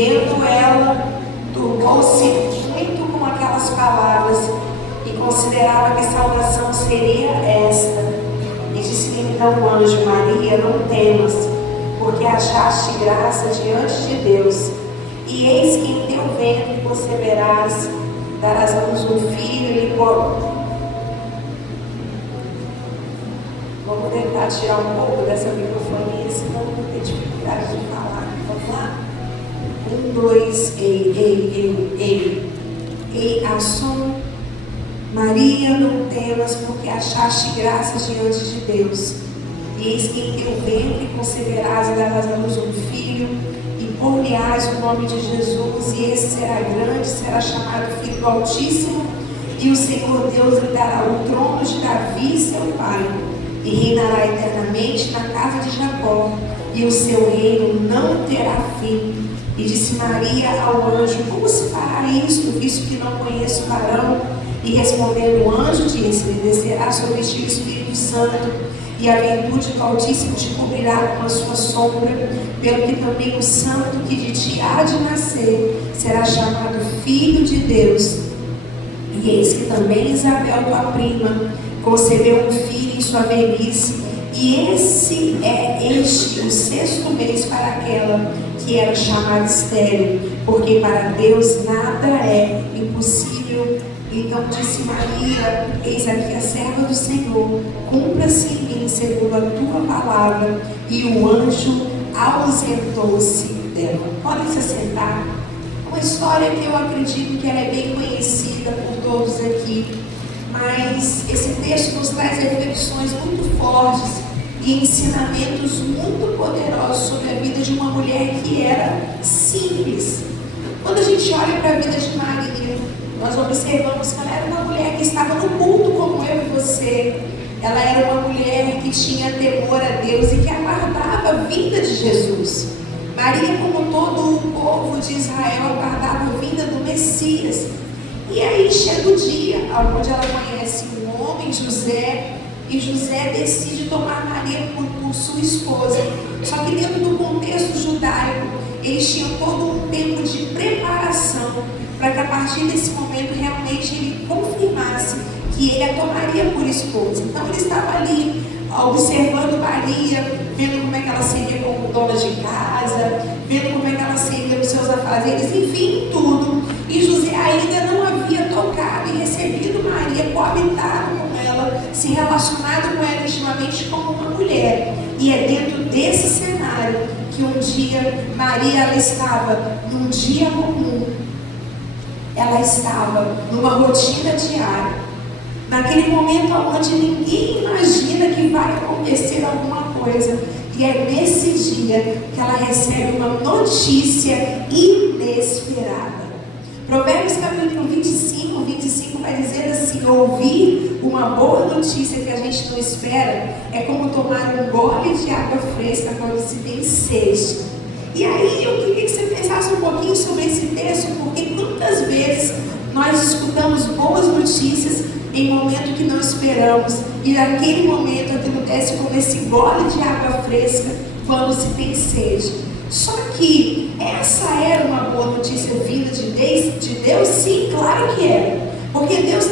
vendo ela, turbou-se muito com aquelas palavras e considerava que salvação seria esta. E disse-lhe então o anjo: Maria, não temas, porque achaste graça diante de Deus. E eis que em teu ventre conceberás, darás à luz um filho e Vamos tentar tirar um pouco dessa microfonia, senão eu vou ter dificuldade de falar. Vamos lá? 1, 2, ei, assom. Maria, não temas, porque achaste graça diante de Deus. E eis que em teu ventre conceberás e darás à luz um filho, e por-lhe-ás o nome de Jesus, e esse será grande, será chamado Filho do Altíssimo, e o Senhor Deus lhe dará o trono de Davi, seu pai, e reinará eternamente na casa de Jacó, e o seu reino não terá fim. E disse Maria ao anjo: como se fará isto, visto que não conheço varão? E respondendo o anjo, disse-lhe: descerá sobre ti o Espírito Santo, e a virtude do Altíssimo te cobrirá com a sua sombra, pelo que também o santo que de ti há de nascer será chamado Filho de Deus. E eis que também Isabel, tua prima, concebeu um filho em sua velhice, e esse é o 6º mês para aquela que era chamada estéril, porque para Deus nada é impossível. Então disse Maria: eis aqui a serva do Senhor, cumpra-se em mim segundo a tua palavra. E o anjo ausentou-se dela. Podem se assentar. Uma história que eu acredito que ela é bem conhecida por todos aqui, mas esse texto nos traz reflexões muito fortes e ensinamentos muito poderosos sobre a vida de uma mulher que era simples. Quando a gente olha para a vida de Maria, nós observamos que ela era uma mulher que estava no culto como eu e você. Ela era uma mulher que tinha temor a Deus e que aguardava a vinda de Jesus. Maria, como todo o povo de Israel, aguardava a vinda do Messias. E aí chega o dia onde ela conhece um homem, José, e José decide tomar Maria por sua esposa. Só que dentro do contexto judaico, eles tinham todo um tempo de preparação para que a partir desse momento realmente ele confirmasse que ele a tomaria por esposa. Então ele estava ali observando Maria, vendo como é que ela seria como dona de casa, vendo como é que ela seria nos seus afazeres, enfim, tudo. E José ainda não havia tocado e recebido Maria, coabitado com ela, se relacionado com ela intimamente como uma mulher. E é dentro desse cenário que um dia Maria, ela estava num dia comum, ela estava numa rotina diária, naquele momento onde ninguém imagina que vai acontecer alguma coisa. E é nesse dia que ela recebe uma notícia inesperada. Provérbios capítulo 25 vai dizer assim: ouvir uma boa notícia que a gente não espera é como tomar um gole de água fresca quando se tem sede. E aí eu queria que você pensasse um pouquinho sobre esse texto, porque quantas vezes nós escutamos boas notícias em momento que não esperamos, e naquele momento acontece como esse gole de água fresca quando se tem sede. Só que essa era uma boa notícia vinda de Deus? Sim, claro que era. Porque Deus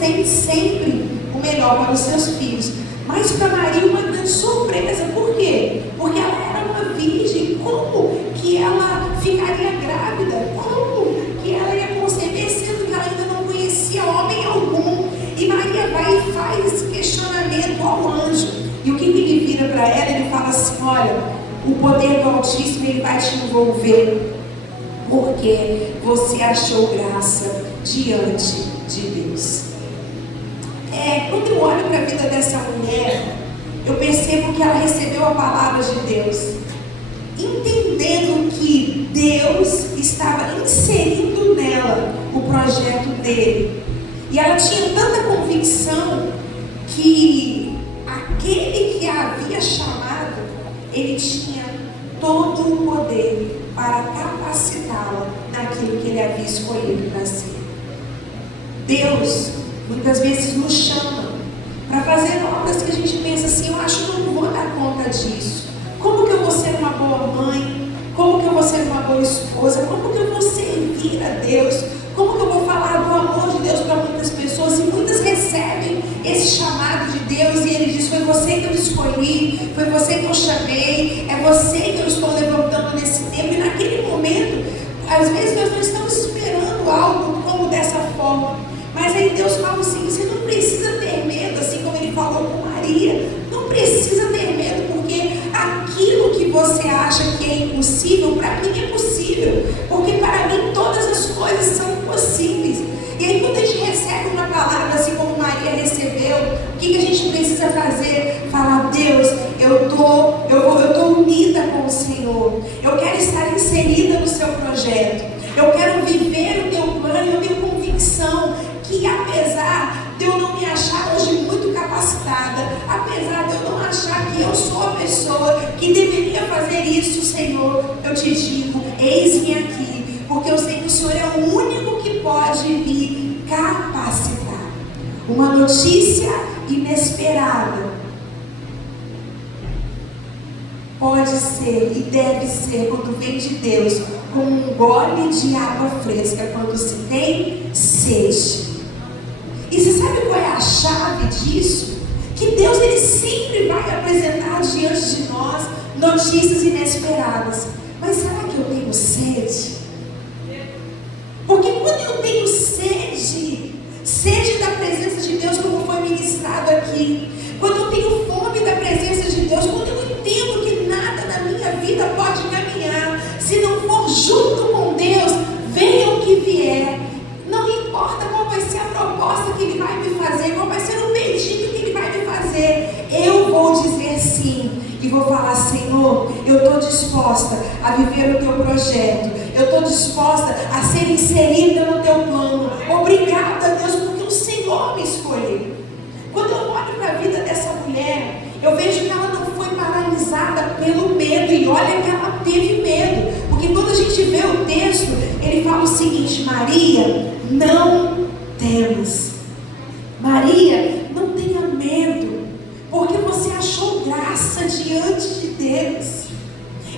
tem sempre o melhor para os seus filhos. Mas para Maria uma grande surpresa. Por quê? Porque ela era uma virgem. Como que ela ficaria grávida? Como que ela ia conceber, sendo que ela ainda não conhecia homem algum? E Maria vai e faz esse questionamento ao anjo. E o que ele vira para ela? Ele fala assim: olha, o poder do Altíssimo ele vai te envolver, porque você achou graça diante de Deus. Quando eu olho para a vida dessa mulher, eu percebo que ela recebeu a palavra de Deus, entendendo que Deus estava inserindo nela o projeto dele. E ela tinha tanta convicção que aquele que a havia chamado, ele tinha todo o poder para capacitá-la naquilo que ele havia escolhido para si. Deus muitas vezes nos chama para fazer obras que a gente pensa assim: eu acho que eu não vou dar conta disso. Como que eu vou ser uma boa mãe? Como que eu vou ser uma boa esposa? Como que eu vou servir a Deus? Como que eu vou falar do amor de Deus para muitas pessoas? E muitas recebem esse chamado de Deus e ele diz: foi você que eu escolhi, foi você que eu chamei, é você que eu estou levantando nesse tempo. E naquele momento, às vezes nós não estamos esperando algo como dessa forma, mas aí Deus fala assim: você não precisa ter medo, assim como ele falou com Maria, não precisa ter medo, porque aquilo que você acha que é impossível, para mim é possível, porque para mim todas as coisas são possíveis. E aí quando a gente recebe uma palavra assim como Maria recebeu, o que a gente precisa fazer? Falar: Deus, eu tô unida com o Senhor, eu quero estar inserida no seu projeto, eu quero viver o teu plano. Eu tenho convicção que apesar de eu não me achar hoje muito capacitada, apesar de eu não achar que eu sou a pessoa que deveria fazer isso, Senhor, eu te digo: eis-me aqui, porque eu sei que o Senhor é o único que pode me capacitar. Uma notícia inesperada pode ser e deve ser, quando vem de Deus, como um gole de água fresca quando se tem sede. E você sabe qual é a chave disso? Que Deus, ele sempre vai apresentar diante de nós notícias inesperadas. Mas será que eu tenho sede? Porque quando eu tenho sede da presença de Deus, como foi ministrado aqui, quando eu tenho fome da presença de Deus, quando eu entendo que nada na minha vida pode caminhar se não for junto com Deus, venha o que vier, não importa qual vai ser a proposta que Ele vai me fazer, qual vai ser o pedido que Ele vai me fazer, eu vou dizer sim e vou falar: Senhor, eu estou disposta a viver o teu projeto, eu estou disposta a ser inserida no teu plano. Obrigada, Deus, porque o Senhor me escolheu. Quando eu olho para a vida dessa mulher, eu vejo que ela não foi paralisada pelo medo. E olha que ela teve medo, porque quando a gente vê o texto, ele fala o seguinte: Maria, não temas. Maria, não tenha medo, porque você achou graça diante de Deus.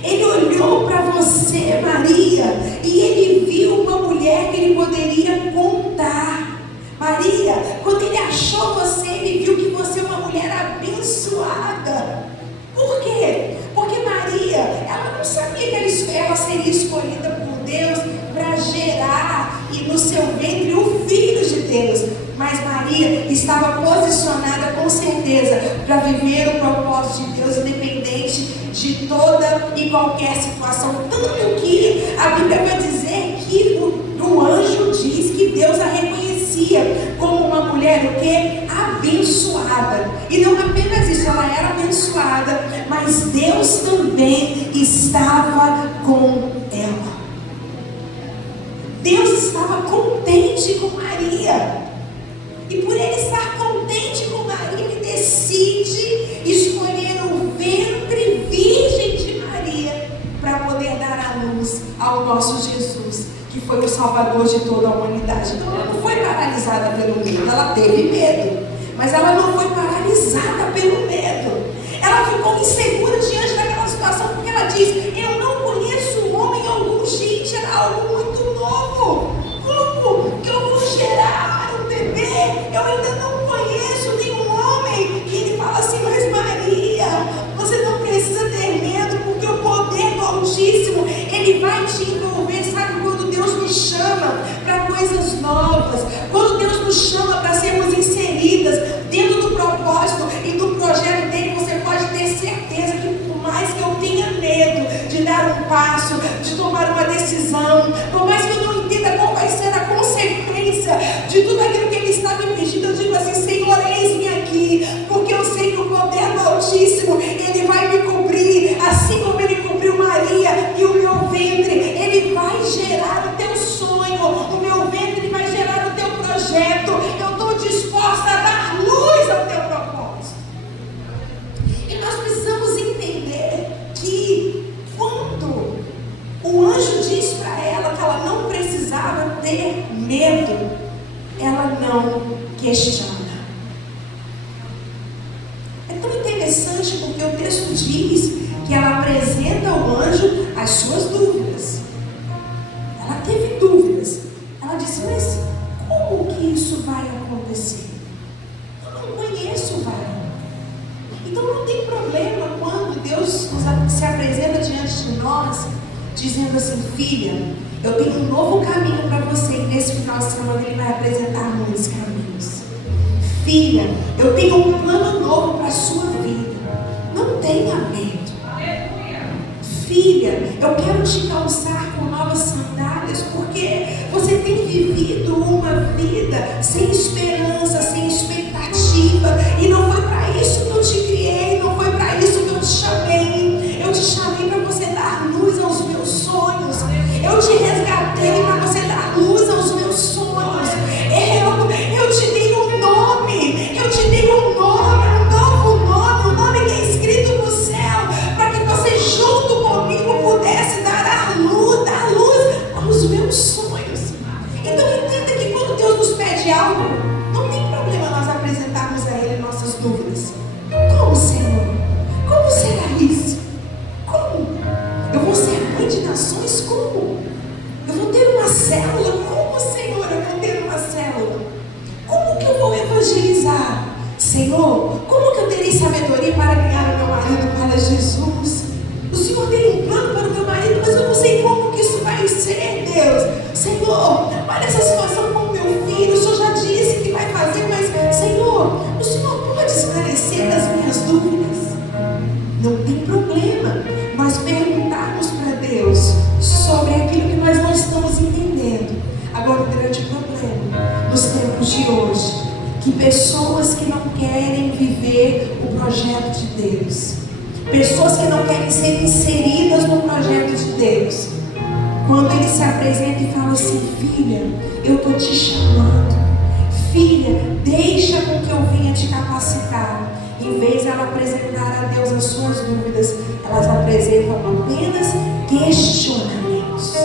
Ele olhou para você, Maria, e ele viu uma mulher que ele poderia contar. Maria, quando ele achou você, ele viu que você é uma mulher abençoada. Por quê? Porque Maria, ela não sabia que ela seria escolhida por Deus para gerar e no seu ventre o Filho de Deus. Mas Maria estava posicionada com certeza para viver o propósito de Deus, independente de toda e qualquer situação. Tanto que a Bíblia vai dizer que o anjo diz que Deus a reconhecia como uma mulher o quê? Abençoada. E não apenas isso, ela era abençoada, mas Deus também estava com ela. Deus estava contente com Maria. E por ele estar contente com Maria, ele decide escolher o ventre virgem de Maria para poder dar à luz ao nosso Jesus, que foi o Salvador de toda a humanidade. Então ela não foi paralisada pelo medo, ela teve medo, mas ela não foi paralisada pelo medo. Ela ficou insegura diante daquela situação, porque ela diz: eu não conheço um homem algum. Gente, era algo muito novo. Como que eu vou gerar um bebê? Eu ainda não conheço nenhum homem. E ele fala assim: mas Maria, você não precisa ter medo, porque o poder do Altíssimo, ele vai te envolver. Sabe quando Deus nos chama para coisas novas, quando Deus nos chama para sermos inseridas dentro do propósito e do projeto dele, você pode ter certeza que por mais que eu tenha medo de dar um passo, de tomar uma decisão, por mais que eu não entenda qual vai ser a consequência de tudo aquilo que ele está me pedindo, eu digo assim: Senhor, eis-me aqui, porque eu sei que o poder do Altíssimo, ele vai me cobrir, assim como ele cobriu Maria, e o meu ventre, ele vai gerar o teu sonho, o meu ventre, ele vai gerar o teu projeto. Eu estou disposta a dar luz ao teu propósito. E nós precisamos entender que quando o anjo diz para ela que ela não precisava ter medo, ela não questiona. É tão interessante porque o texto diz que ela apresenta ao anjo as suas dúvidas. dizendo assim: filha, eu tenho um novo caminho para você, e nesse final de semana Ele vai apresentar muitos caminhos. Filha, eu tenho um plano novo para a sua vida, não tenha medo. Filha, eu quero te calçar com novas sandálias, porque você tem vivido uma vida sem esperança, sem expectativa, e não foi para isso que eu te criei, não foi para isso que eu te chamei. Eu te chamei para você dar luz aos meus sonhos, eu te resgatei para você dar luz aos meus sonhos. Eu te dei um nome, eu te dei um nome, um novo nome, um nome que é escrito no céu, para que você junto comigo pudesse dar luz aos meus sonhos. Então entenda que quando Deus nos pede algo, não tem problema nós apresentarmos a Ele nossas dúvidas. Como, Senhor? Como será isso? Como? Eu vou ser mãe de nações? Como? Eu vou ter uma célula? Como, Senhor, eu vou ter uma célula? Como que eu vou evangelizar? Senhor, como que eu terei sabedoria para ganhar o meu marido para Jesus? O Senhor tem um plano para o meu marido, mas eu não sei como que isso vai ser, Deus. Senhor, olha essa situação com o meu filho, o Senhor já disse que vai fazer, mas Senhor, o Senhor pode esclarecer as minhas dúvidas? Não tem problema nós perguntarmos para Deus sobre aquilo que nós não estamos entendendo. Agora, o grande problema nos tempos de hoje, que pessoas que não querem viver o projeto de Deus, pessoas que não querem ser inseridas no projeto de Deus, quando Ele se apresenta e fala assim: filha, eu estou te chamando, filha, deixa com que eu venha te capacitar. Em vez de ela apresentar a Deus as suas dúvidas, elas apresentam apenas questionamentos.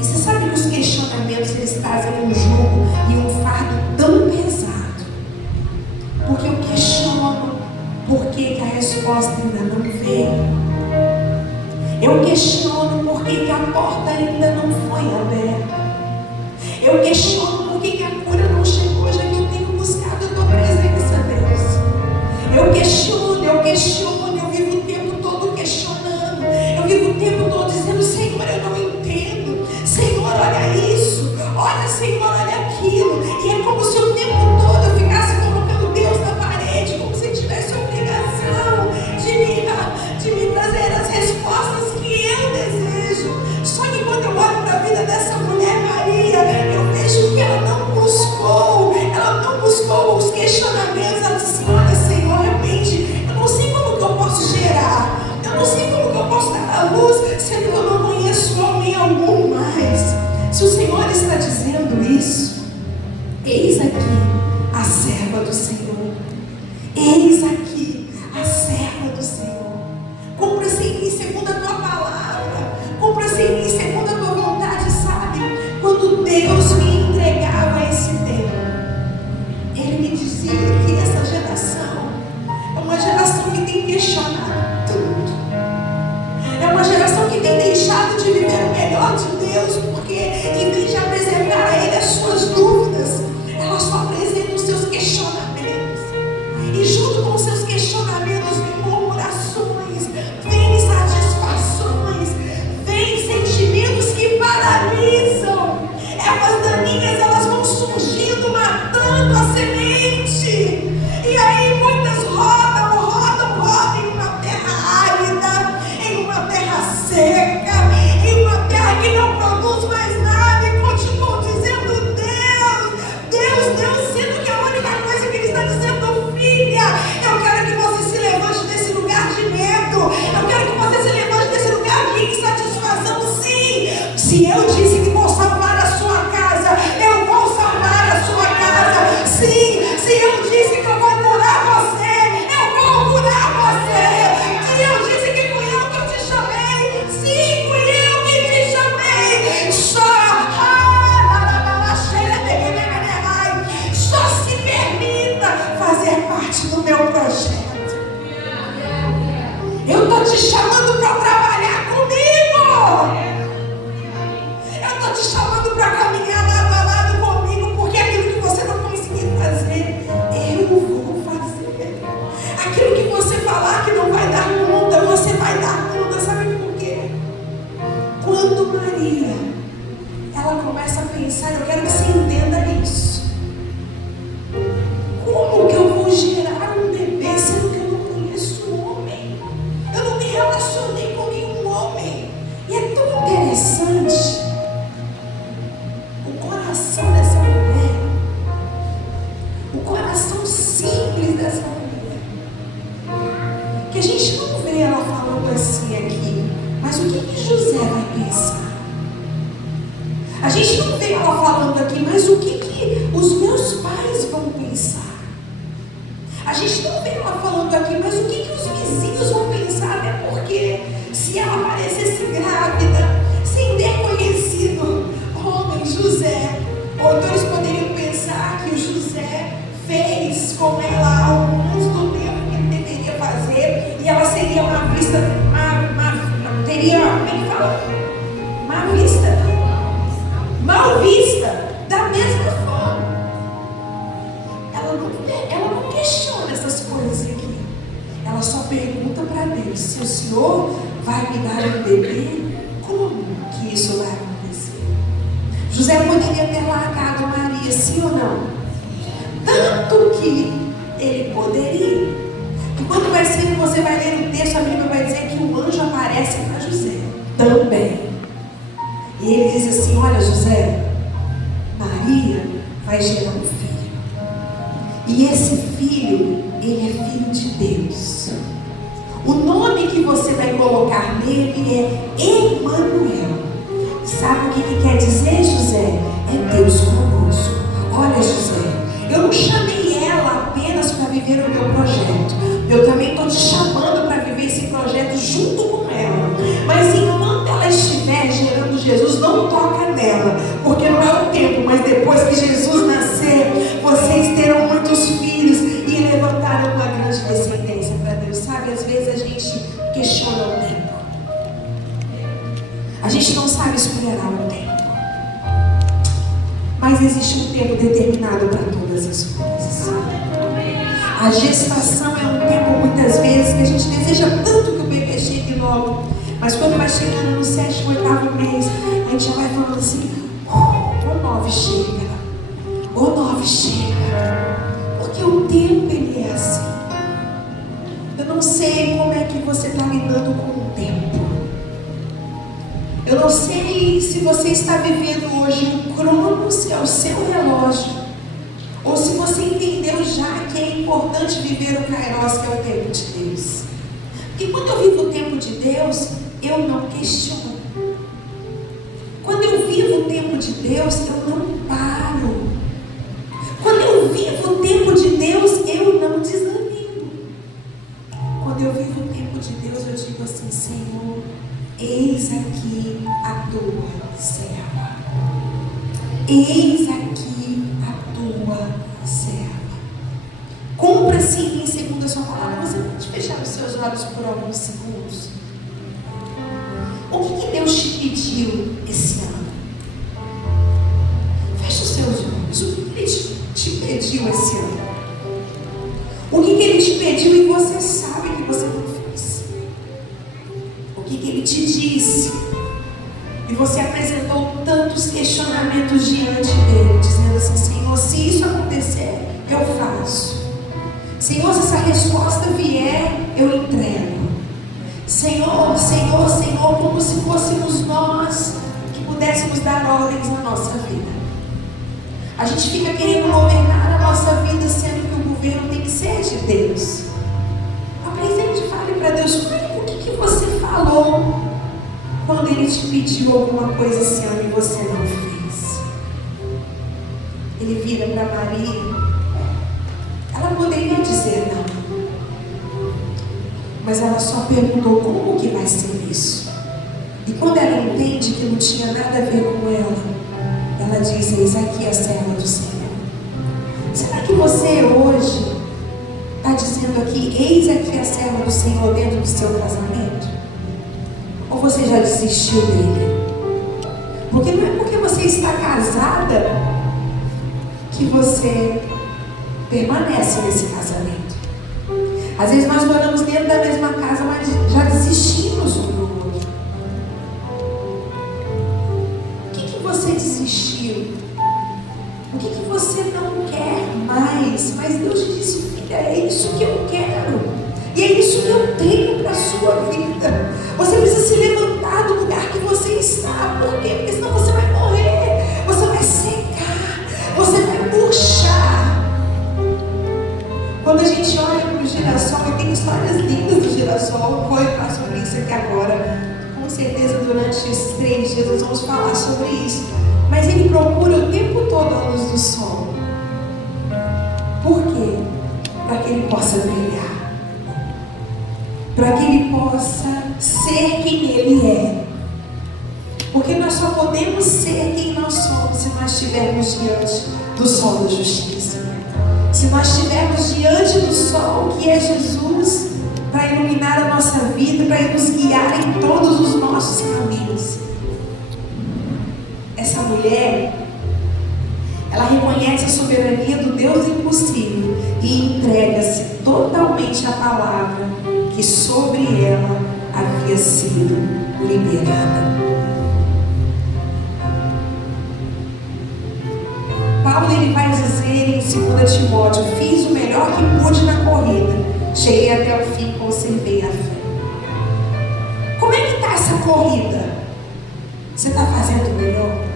E você sabe que os questionamentos, eles trazem um jugo e um fardo tão pesado, porque eu questiono por que a resposta ainda não veio. Eu questiono por que a porta ainda não foi aberta. Eu questiono por que a cura não chegou, já que eu tenho buscado a tua presença, Deus. Eu questiono, eu vivo o tempo todo questionando. Eu vivo o tempo todo dizendo: Senhor, eu não entendo. Senhor, olha isso. Olha, Senhor, olha aquilo. E é como se o tempo todo eu ficasse colocando Deus na parede, como se tivesse obrigação de me trazer as respostas que eu desejo. Só que quando eu olho para a vida dessa mulher Maria, eu vejo que ela não buscou os questionamentos. Ela disse: olha, Senhor, realmente, eu não sei como que eu posso gerar, eu não sei como que eu posso dar a luz, sendo que eu não conheço homem algum mais. Se o Senhor está dizendo isso, eis aqui a serva do Senhor. Eis aqui a serva do Senhor. Cumpra-se em mim segundo a tua palavra. Cumpra-se em mim segundo a tua vontade, sabe? Quando Deus me entregava esse tempo, Ele me dizia que essa geração é uma geração que tem questionado tudo. É uma geração que tem deixado de viver o melhor de Deus, porque em vez de apresentar a Ele as suas dúvidas, ela só apresenta os seus questionamentos. E junto com os seus questionamentos vem murmurações, vem insatisfações, vem sentimentos que paralisam. Ervas daninhas, elas vão surgindo, matando a semente. E aí muitas rodam em uma terra árida, em uma terra seca, em uma terra que não produz mais nada, e continuam dizendo: Deus, sendo que a única coisa que Ele está dizendo: filha, eu quero que você se levante desse lugar de medo, eu quero que você se levante desse lugar de insatisfação. Sim, se eu disse que vou salvar a sua casa, eu vou salvar a sua casa. Sim, se eu disse que eu vou curar você, eu vou curar você. Se eu disse que fui eu que eu te chamei, sim, começa a pensar, eu quero que você entenda isso. Como que eu vou gerar um bebê sendo que eu não conheço o homem? Eu não me relacionei com nenhum homem. E é tão interessante o coração dessa mulher, o coração simples dessa mulher, que a gente não vê ela falando assim aqui. Mas o que José vai pensar? A gente não vê ela falando aqui, mas o que os meus pais vão pensar? A gente não vê ela falando aqui, mas o que os vizinhos vão pensar? Até porque se ela aparecesse grávida, sem ter conhecido o homem José, ou então eles poderiam pensar que o José fez com ela alguns do tempo que ele deveria fazer, e ela seria uma vista, teria, como é que fala? Má vista, mal vista, da mesma forma. Ela não questiona essas coisas aqui. Ela só pergunta para Deus: se o Senhor vai me dar um bebê, como que isso vai acontecer? José poderia ter largado Maria, sim ou não? Tanto que ele poderia. E quando você vai ler o texto, a Bíblia vai dizer que o anjo aparece para José também. E ele diz assim: olha, José, Maria vai gerar um filho. E esse filho, ele é filho de Deus. O nome que você vai colocar nele é Emanuel. Sabe o que quer dizer, José? É Deus conosco. Olha, José, eu não chamei ela apenas para viver o meu projeto. Eu também estou te chamando para viver esse projeto junto com ela. Mas enquanto ela estiver gerando Jesus, não toca nela, porque não é o tempo. Mas depois que Jesus nascer, vocês terão muitos filhos e levantarão uma grande descendência para Deus. Sabe, às vezes a gente questiona o tempo. A gente não sabe esperar o tempo. Mas existe um tempo determinado para todas as coisas. A gestação é um tempo, muitas vezes, que a gente deseja tanto que o bebê chegue logo. Mas quando vai chegando no 7º, 8º mês, a gente já vai falando assim: o 9 chega, o 9 chega. Porque o tempo, ele é assim. Eu não sei como é que você está lidando com o tempo. Eu não sei se você está vivendo hoje um cronos, que é o seu relógio, ou se você entendeu já que é importante viver o Kairos, que é o tempo de Deus. Porque quando eu vivo o tempo de Deus, eu não questiono. Quando eu vivo o tempo de Deus, eu não paro. Quando eu vivo o tempo de Deus, eu não desanimo. Quando eu vivo o tempo de Deus, eu digo assim: Senhor, eis aqui a tua serva. Eis aqui a tua serva. Cumpra-se em mim segundo a sua palavra. Você pode fechar os seus olhos por alguns segundos. O que Deus te pediu esse ano? Feche os seus olhos. O que Ele te pediu esse ano? O que Ele te pediu e você sabe que você não fez? O que Ele te disse e você apresentou tantos questionamentos diante dele, dizendo assim: Senhor, se isso acontecer, eu faço. Senhor, se essa resposta vier, eu entrego. Senhor, Senhor, Senhor, como se fôssemos nós que pudéssemos dar ordens na nossa vida. A gente fica querendo governar a nossa vida, sendo que o governo tem que ser de Deus. Apresente e fale para Deus: o que você falou quando Ele te pediu alguma coisa esse ano e você não fez? Ele vira para Maria. Ela poderia dizer não, mas ela só perguntou: como que vai ser isso? E quando ela entende que não tinha nada a ver com ela diz: eis aqui a serva do Senhor. Será que você hoje está dizendo aqui: eis aqui a serva do Senhor dentro do seu casamento? Ou você já desistiu dele? Porque não é porque você está casada que você permanece nesse casamento. Às vezes nós moramos dentro da mesma casa, mas já desistimos um do outro. O que você desistiu? nesses 3 dias nós vamos falar sobre isso. Mas ele procura o tempo todo a luz do sol. Por quê? Para que ele possa brilhar. Para que ele possa ser quem ele é. Porque nós só podemos ser quem nós somos se nós estivermos diante do sol da justiça. Se nós estivermos diante do sol que é Jesus, para iluminar a nossa vida, para nos guiar em todos os nossos caminhos. Essa mulher, ela reconhece a soberania do Deus impossível e entrega-se totalmente à palavra que sobre ela havia sido liberada. Paulo ele vai dizer em 2 Timóteo: fiz o melhor que pude na corrida, cheguei até o fim, conservei a fé. Como é que está essa corrida? Você está fazendo o melhor?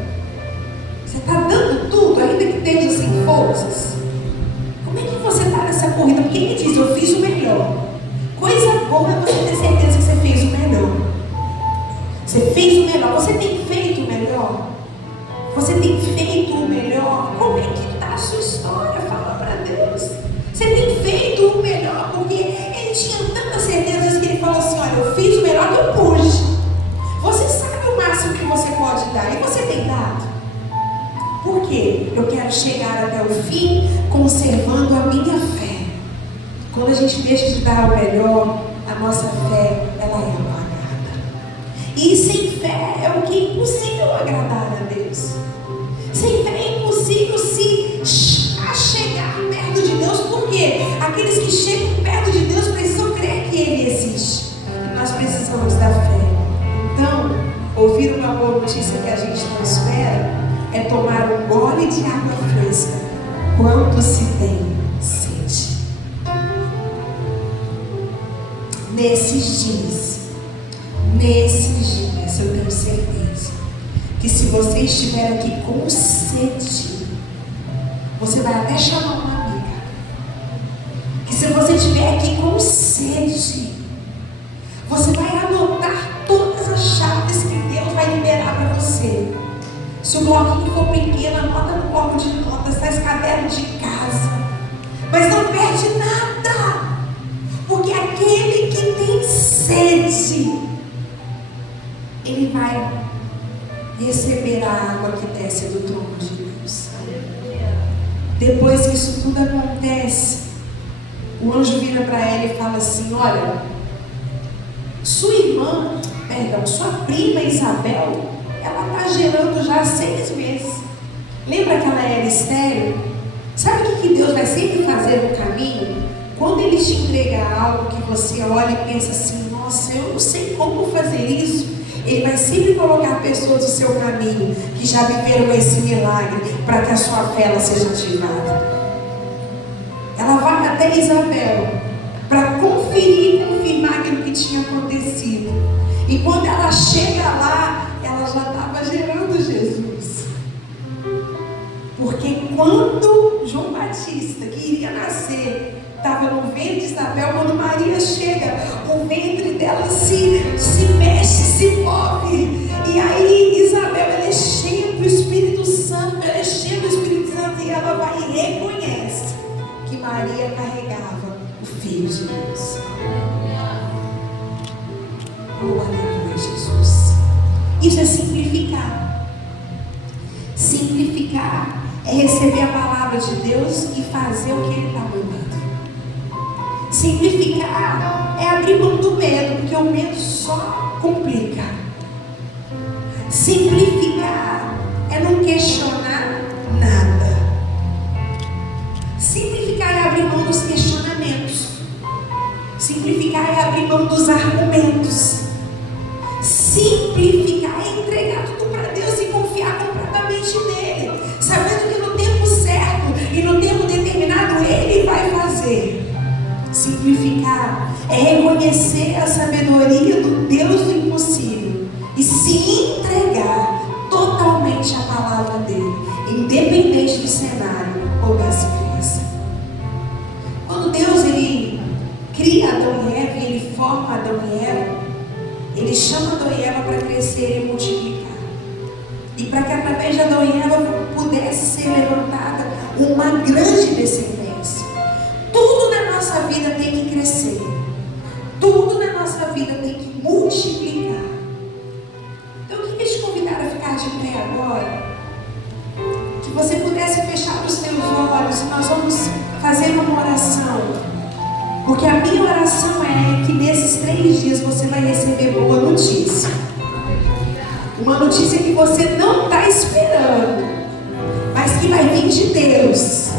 Você está dando tudo, ainda que esteja sem forças? Como é que você está nessa corrida? Porque ele diz: eu fiz o melhor. Coisa boa é você ter certeza que você fez o melhor. Você fez o melhor. Você tem feito o melhor? Você tem feito o melhor? Como é que está a sua história? Fala para Deus. Você tem feito o melhor? Porque ele tinha tanta certeza que ele falou assim: olha, eu fiz o melhor que eu pude. Você sabe o máximo que você pode dar. E você tem dado? Por quê? Eu quero chegar até o fim conservando a minha fé. Quando a gente deixa de dar o melhor, a nossa fé, ela é apagada. E sem fé é o que é impossível agradar a Deus. Sem fé é impossível se chegar perto de Deus. Por quê? Aqueles que chegam perto de Deus precisam crer que Ele existe. E nós precisamos da fé. Então, ouvir uma boa notícia que a gente não espera é tomar um gole de água fresca quando se tem sede. Nesses dias, eu tenho certeza que se você estiver aqui com sede, você vai até chamar uma amiga. Que se você estiver aqui com sede, você vai anotar todas as chaves que Deus vai liberar para você. Se o bloquinho for pequeno, anota no bloco de notas, faz caderno de casa. Mas não perde nada. Porque aquele que tem sede, ele vai receber a água que desce do trono de Deus. Depois que isso tudo acontece, o anjo vira para ela e fala assim: olha, sua prima Isabel, ela está gerando já 6 meses. Lembra que ela era estéril? Sabe o que Deus vai sempre fazer no caminho? Quando Ele te entregar algo que você olha e pensa assim: nossa, eu não sei como fazer isso, Ele vai sempre colocar pessoas no seu caminho que já viveram esse milagre, para que a sua fé ela seja ativada. Ela vai até Isabel para conferir e confirmar aquilo que tinha acontecido. E quando ela chega lá, ela já estava gerando Jesus. Porque quando João Batista, que iria nascer, estava no ventre de Isabel, quando Maria chega, o ventre dela se mexe, se move. E aí Isabel, ela é cheia do Espírito Santo, e ela vai e reconhece que Maria carregava o Filho de Deus. Oh, aleluia, Jesus. Isso é simplificar. Simplificar é receber a palavra de Deus e fazer o que Ele está mandando. Simplificar é abrir mão do medo, porque o medo só complica. Simplificar é não questionar nada. Simplificar é abrir mão dos questionamentos. Simplificar é abrir mão dos argumentos. Simplificar é entregar tudo para Deus e confiar completamente nele, sabendo que no tempo certo e no tempo determinado Ele vai fazer. Simplificar é reconhecer a sabedoria do Deus do impossível e se entregar totalmente à palavra dele, independente do cenário ou da circunstância. Quando Deus ele cria Adão e Eva, ele forma Adão e Eva, ele chama Adão e Eva para crescer e multiplicar. para que através de Adão e Eva pudesse ser levantada uma grande descendência. Tudo na nossa vida tem que crescer. Tudo na nossa vida tem que multiplicar. Então eu queria te convidar a ficar de pé agora. Que você pudesse fechar os seus olhos e nós vamos fazer uma oração. Porque a minha oração é que nesses 3 dias você vai receber boa notícia. Uma notícia que você não está esperando, mas que vai vir de Deus.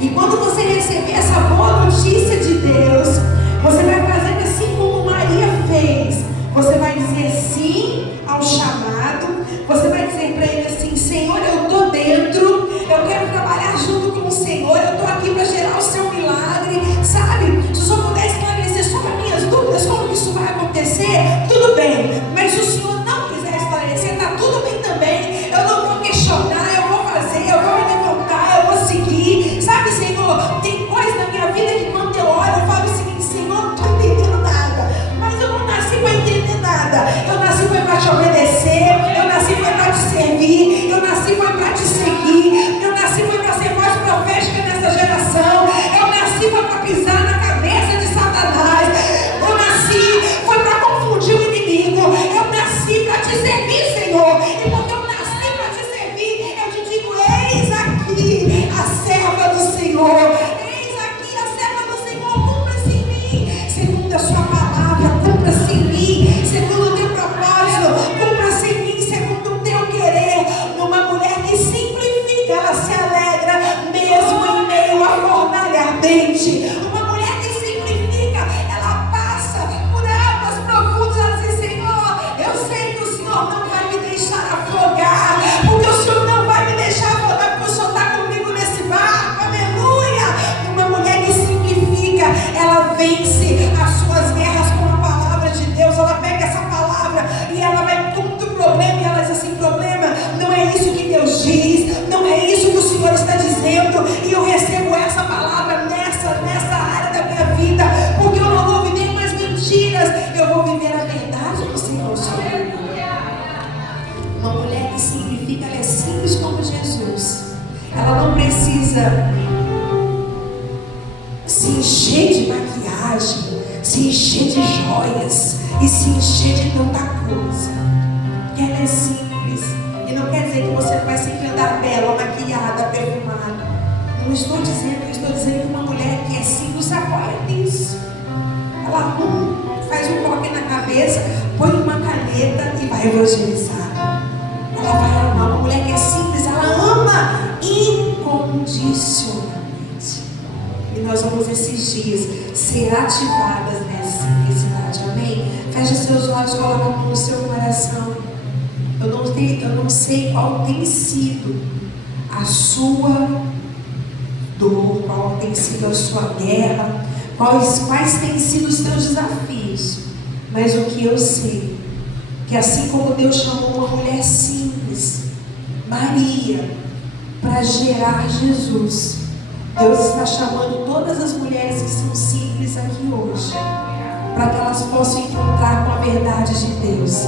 E quando você receber essa boa notícia de Deus, você vai fazer assim como Maria fez. Você vai dizer sim ao chamado. Você vai dizer para ele assim: Senhor, eu estou dentro. Eu quero trabalhar junto com o Senhor. Eu estou aqui para gerar o seu milagre. Sabe? Se o Senhor puder esclarecer sobre as minhas dúvidas, como que isso vai acontecer, tudo bem. Mas se o Senhor não quiser esclarecer, está tudo bem também. Eu não vou questionar, eu vou fazer, eu vou me levantar, eu vou seguir. Sabe, Senhor, tem coisa na minha vida que quando eu olho, eu falo o seguinte: Senhor, não estou entendendo nada. Mas eu não nasci para entender nada. Eu nasci foi para te obedecer. Eu nasci foi para te servir. Eu nasci foi para te seguir. Eu nasci foi para ser voz profética nessa geração. Eu nasci foi para pisar na cabeça de Satanás. Eu nasci foi para confundir o inimigo. Eu nasci para te servir, Senhor. E porque eu nasci para te servir, eu te digo: eis aqui a serva do Senhor. Eis aqui a serva do Senhor. Cumpra-se em mim, segundo a sua palavra. Cumpra-se em mim, segundo o teu propósito. Cumpra-se em mim, segundo o teu querer. Uma mulher que simplifica, ela se alegra mesmo em meio à fornalha ardente. Uma mulher que simplifica, ela passa por águas profundas. Ela diz: Senhor, eu sei que o Senhor não vai me deixar afogar, porque o Senhor não vai me deixar afogar, porque o Senhor está comigo nesse barco. Aleluia! Uma mulher que simplifica, ela vence as suas guerras com a palavra de Deus. Ela pega essa palavra e ela vai contra o problema e ela diz assim: problema, não é isso que Deus diz, não é isso que o Senhor está dizendo, e eu recebo essa palavra nessa área da minha vida, porque eu não vou viver mais mentiras, eu vou viver a verdade do Senhor. Uma mulher que significa, ela é simples como Jesus. Ela não precisa se encher de maquiagem, se encher de joias e se encher de tanta coisa. Porque ela é simples. E não quer dizer que você vai sempre andar bela, maquiada, perfumada. Não estou dizendo, estou dizendo que uma mulher que é simples se apoia nisso. Ela faz um coque na cabeça, põe uma caneta e vai evangelizar. Ela vai amar. Uma mulher que é simples, ela ama incondicionalmente. E nós vamos esses dias ser ativadas nessa simplicidade. Amém? Feche seus olhos, coloca a mão no seu coração. Eu não sei qual tem sido a sua dor, qual tem sido a sua guerra, quais têm sido os seus desafios. Mas o que eu sei, que assim como Deus chamou uma mulher simples, Maria, para gerar Jesus, Deus está chamando todas as mulheres que são simples aqui hoje, para que elas possam encontrar com a verdade de Deus.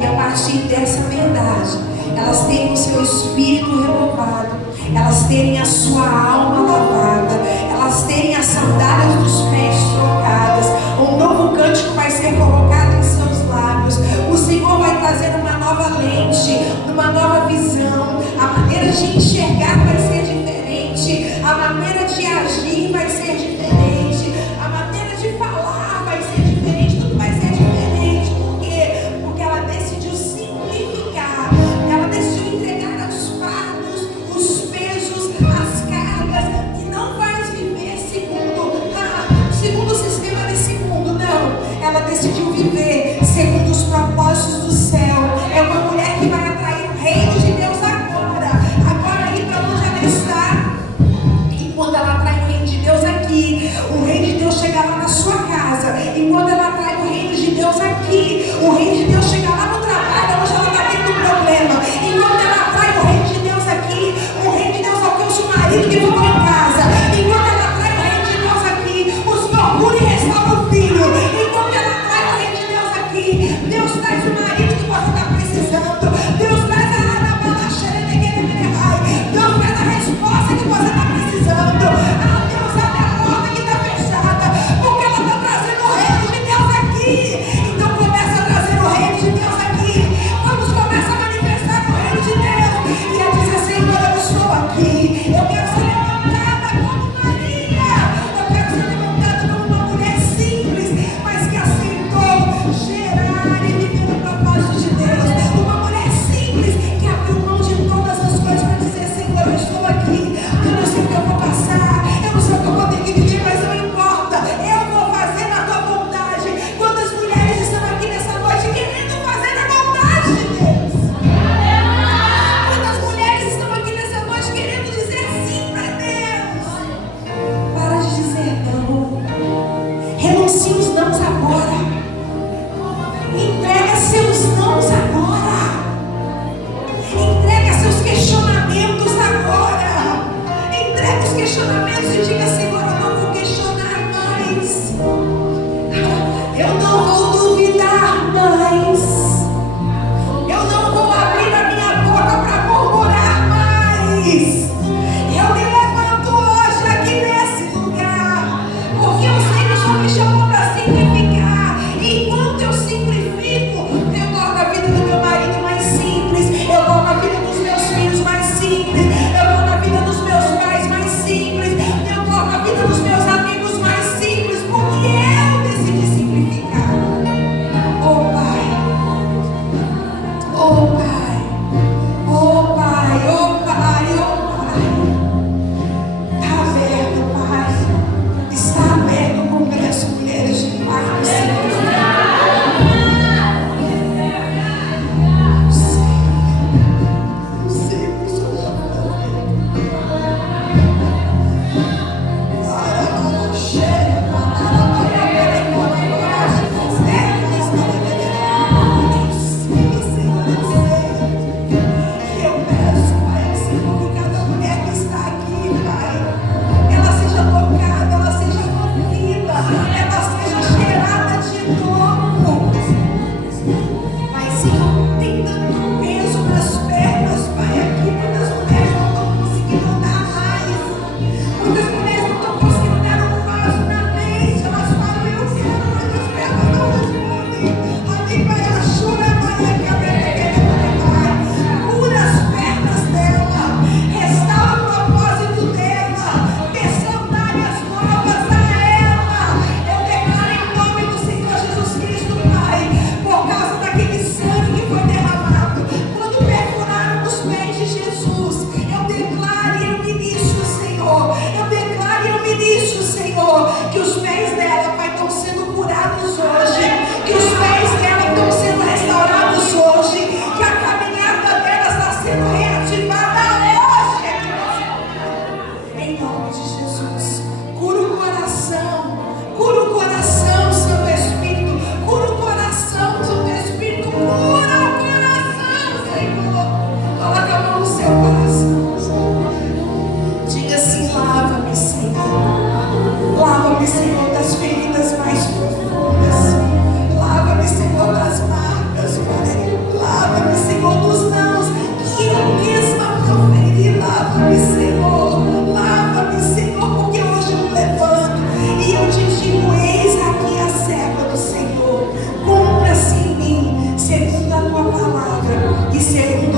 E a partir dessa verdade, elas terem o seu espírito renovado, elas terem a sua alma lavada, elas terem as sandálias dos pés trocadas. Um novo cântico vai ser colocado em seus lábios. O Senhor vai trazer uma nova lente, uma nova visão. A maneira de enxergar vai ser diferente, a maneira de agir vai ser diferente, a maneira de falar vai ser diferente, tudo vai ser diferente. Por quê? Porque ela decidiu simplificar, ela decidiu entregar os fardos, os pesos, as cargas, e não vai viver segundo o sistema desse mundo, não. Ela decidiu viver segundo os propósitos do céu. É uma mulher que vai atrair o reino de Deus agora. Agora ser um